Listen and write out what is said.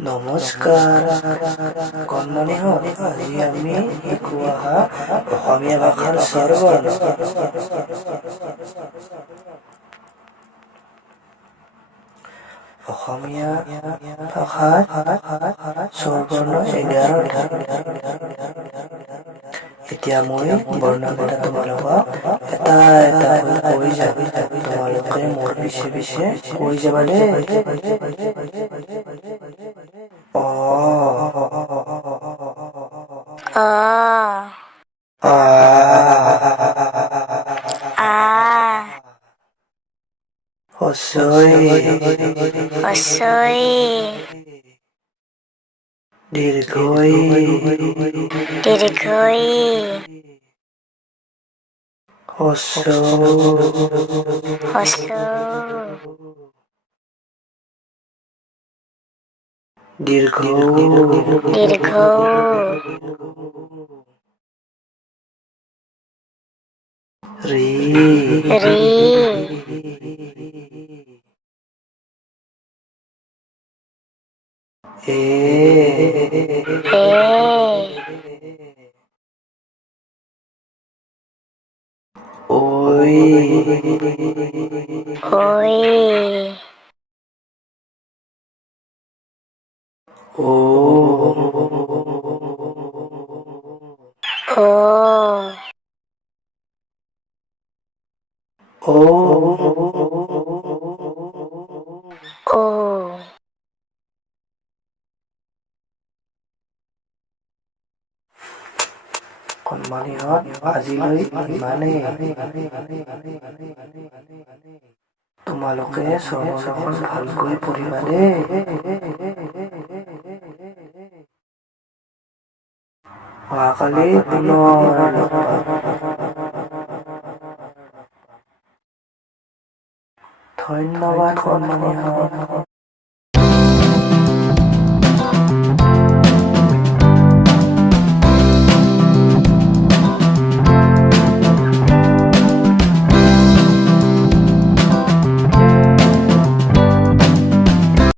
নমস্কাৰ কণমানি হওক আজি আমি শিকো অহা অসমীয়া ভাষাৰ স্বৰবৰ্ণ অসমীয়া ভাষাত স্বৰবৰ্ণ 11টা এতিয়া মই বৰ্ণকেইটা তোমালোকক এটা এটা কৈ যাম তোমালোকে মোৰ পিছে পিছে কৈ যাবা দেই অ অ আ আ হস্ৰই হস্ৰই দীৰ্ঘই দীৰ্ঘই হস্ৰ হস্ৰ দীৰ্ঘ দীৰ্ঘ ৰি ৰি এ এ ঐ ঐ ও ও ও ও কণমানিহঁত আজিলৈ ইমানেই তোমালোকে স্বৰবৰ্ণখন ভালকৈ পঢ়িবা দেই অহাকালি পুনৰ লগ পাম ধন্যবাদ কণমানিহঁত